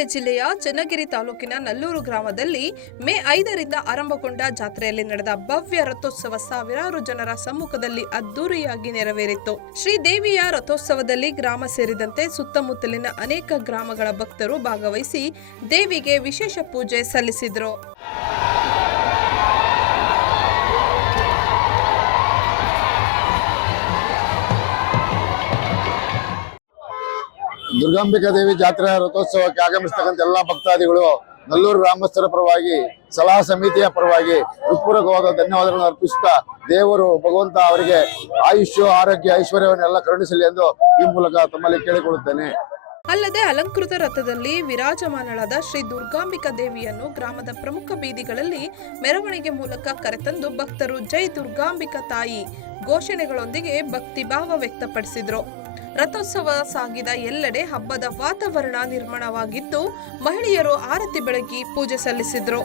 ದಾವಣಗೆರೆ ಜಿಲ್ಲೆಯ ಚನ್ನಗಿರಿ ತಾಲೂಕಿನ ನಲ್ಲೂರು ಗ್ರಾಮದಲ್ಲಿ ಮೇ 5ರಿಂದ ಆರಂಭಗೊಂಡ ಜಾತ್ರೆಯಲ್ಲಿ ನಡೆದ ಭವ್ಯ ರಥೋತ್ಸವ ಸಾವಿರಾರು ಜನರ ಸಮ್ಮುಖದಲ್ಲಿ ಅದ್ದೂರಿಯಾಗಿ ನೆರವೇರಿತು. ಶ್ರೀದೇವಿಯ ರಥೋತ್ಸವದಲ್ಲಿ ಗ್ರಾಮ ಸೇರಿದಂತೆ ಸುತ್ತಮುತ್ತಲಿನ ಅನೇಕ ಗ್ರಾಮಗಳ ಭಕ್ತರು ಭಾಗವಹಿಸಿ ದೇವಿಗೆ ವಿಶೇಷ ಪೂಜೆ ಸಲ್ಲಿಸಿದರು. ದುರ್ಗಾಂಬಿಕಾ ದೇವಿ ಜಾತ್ರಾ ರಥೋತ್ಸವಕ್ಕೆ ಆಗಮಿಸತಕ್ಕಂಥ ಎಲ್ಲಾ ಭಕ್ತಾದಿಗಳು ನಲ್ಲೂರು ಗ್ರಾಮಸ್ಥರ ಪರವಾಗಿ ಸಲಹಾ ಸಮಿತಿಯ ಪರವಾಗಿ ಹೃತ್ಪೂರ್ವಕವಾದ ಧನ್ಯವಾದಗಳನ್ನು ಅರ್ಪಿಸುತ್ತಾ ದೇವರು ಭಗವಂತ ಅವರಿಗೆ ಆಯುಷ್ಯ ಆರೋಗ್ಯ ಐಶ್ವರ್ಯವನ್ನೆಲ್ಲ ಕರುಣಿಸಲಿ ಎಂದು ಈ ಮೂಲಕ ತಮ್ಮಲ್ಲಿ ಕೇಳಿಕೊಳ್ಳುತ್ತೇನೆ. ಅಲ್ಲದೆ ಅಲಂಕೃತ ರಥದಲ್ಲಿ ವಿರಾಜಮಾನಳಾದ ಶ್ರೀ ದುರ್ಗಾಂಬಿಕಾ ದೇವಿಯನ್ನು ಗ್ರಾಮದ ಪ್ರಮುಖ ಬೀದಿಗಳಲ್ಲಿ ಮೆರವಣಿಗೆ ಮೂಲಕ ಕರೆತಂದು ಭಕ್ತರು ಜೈ ದುರ್ಗಾಂಬಿಕಾ ತಾಯಿ ಘೋಷಣೆಗಳೊಂದಿಗೆ ಭಕ್ತಿಭಾವ ವ್ಯಕ್ತಪಡಿಸಿದರು. ರಥೋತ್ಸವ ಸಾಗಿದ ಎಲ್ಲೆಡೆ ಹಬ್ಬದ ವಾತಾವರಣ ನಿರ್ಮಾಣವಾಗಿದ್ದು ಮಹಿಳೆಯರು ಆರತಿ ಬೆಳಗಿ ಪೂಜೆ ಸಲ್ಲಿಸಿದರು.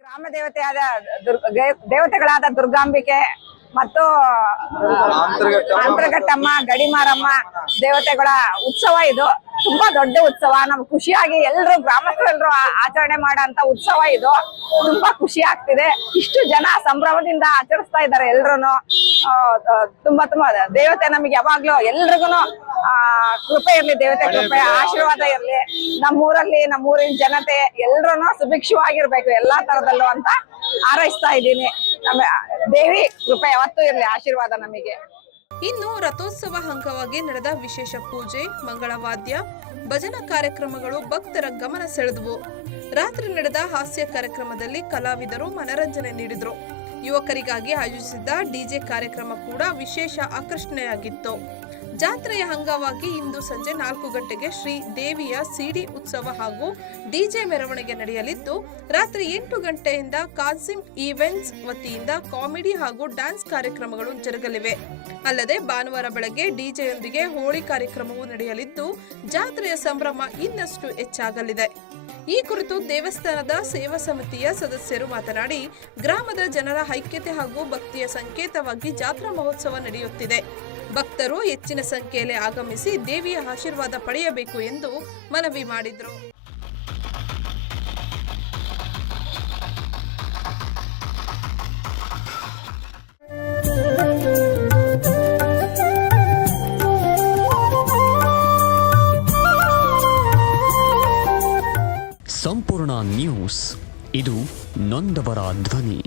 ಗ್ರಾಮ ದೇವತೆಗಳಾದ ದುರ್ಗಾಂಬಿಕೆ ಮತ್ತು ಅಂತರಘಟ್ಟಮ್ಮ ಗಡಿಮಾರಮ್ಮ ದೇವತೆಗಳ ಉತ್ಸವ ಇದು. ತುಂಬಾ ದೊಡ್ಡ ಉತ್ಸವ. ನಮ್ಗೆ ಖುಷಿಯಾಗಿ ಎಲ್ರು ಗ್ರಾಮಸ್ಥರೆಲ್ಲರೂ ಆಚರಣೆ ಮಾಡೋ ಉತ್ಸವ ಇದು. ತುಂಬಾ ಖುಷಿ ಆಗ್ತಿದೆ. ಇಷ್ಟು ಜನ ಸಂಭ್ರಮದಿಂದ ಆಚರಿಸ್ತಾ ಇದ್ದಾರೆ ಎಲ್ರು. ತುಂಬಾ ದೇವತೆ ನಮಗೆ ಯಾವಾಗ್ಲೂ ಎಲ್ರಿಗೂ ಕೃಪೆ ಇರ್ಲಿ, ದೇವತೆ ಕೃಪೆ ಆಶೀರ್ವಾದ ಇರ್ಲಿ. ನಮ್ಮೂರಿನ ಜನತೆ ಎಲ್ರು ಸುಭಿಕ್ಷವಾಗಿರ್ಬೇಕು ಎಲ್ಲಾ ತರದಲ್ಲೂ ಅಂತ ಹಾರೈಸ್ತಾ ಇದ್ದೀನಿ. ನಮ್ಮ ದೇವಿ ಕೃಪೆ ಯಾವತ್ತೂ ಇರ್ಲಿ, ಆಶೀರ್ವಾದ ನಮಗೆ. ಇನ್ನು ರಥೋತ್ಸವ ಅಂಗವಾಗಿ ನಡೆದ ವಿಶೇಷ ಪೂಜೆ, ಮಂಗಳವಾದ್ಯ, ಭಜನಾ ಕಾರ್ಯಕ್ರಮಗಳು ಭಕ್ತರ ಗಮನ ಸೆಳೆದವು. ರಾತ್ರಿ ನಡೆದ ಹಾಸ್ಯ ಕಾರ್ಯಕ್ರಮದಲ್ಲಿ ಕಲಾವಿದರು ಮನರಂಜನೆ ನೀಡಿದರು. ಯುವಕರಿಗಾಗಿ ಆಯೋಜಿಸಿದ್ದ ಡಿಜೆ ಕಾರ್ಯಕ್ರಮ ಕೂಡ ವಿಶೇಷ ಆಕರ್ಷಣೆಯಾಗಿತ್ತು. ಜಾತ್ರೆಯ ಅಂಗವಾಗಿ ಇಂದು ಸಂಜೆ 4 ಗಂಟೆಗೆ ಶ್ರೀ ದೇವಿಯ ಸಿಡಿ ಉತ್ಸವ ಹಾಗೂ ಡಿಜೆ ಮೆರವಣಿಗೆ ನಡೆಯಲಿದ್ದು, ರಾತ್ರಿ 8 ಗಂಟೆಯಿಂದ ಕಾಸಿಂ ಈವೆಂಟ್ಸ್ ವತಿಯಿಂದ ಕಾಮಿಡಿ ಹಾಗೂ ಡ್ಯಾನ್ಸ್ ಕಾರ್ಯಕ್ರಮಗಳು ಜರುಗಲಿವೆ. ಅಲ್ಲದೆ ಭಾನುವಾರ ಬೆಳಗ್ಗೆ ಡಿಜೆಯೊಂದಿಗೆ ಹೋಳಿ ಕಾರ್ಯಕ್ರಮವೂ ನಡೆಯಲಿದ್ದು, ಜಾತ್ರೆಯ ಸಂಭ್ರಮ ಇನ್ನಷ್ಟು ಹೆಚ್ಚಾಗಲಿದೆ. ಈ ಕುರಿತು ದೇವಸ್ಥಾನದ ಸೇವಾ ಸಮಿತಿಯ ಸದಸ್ಯರು ಮಾತನಾಡಿ, ಗ್ರಾಮದ ಜನರ ಐಕ್ಯತೆ ಹಾಗೂ ಭಕ್ತಿಯ ಸಂಕೇತವಾಗಿ ಜಾತ್ರಾ ಮಹೋತ್ಸವ ನಡೆಯುತ್ತಿದೆ. ಭಕ್ತರು ಹೆಚ್ಚಿನ ಸಂಖ್ಯೆಯಲ್ಲಿ ಆಗಮಿಸಿ ದೇವಿಯ ಆಶೀರ್ವಾದ ಪಡೆಯಬೇಕು ಎಂದು ಮನವಿ ಮಾಡಿದರು. ಸಂಪೂರ್ಣ ನ್ಯೂಸ್, ಇದು ನೊಂದವರ ಧ್ವನಿ.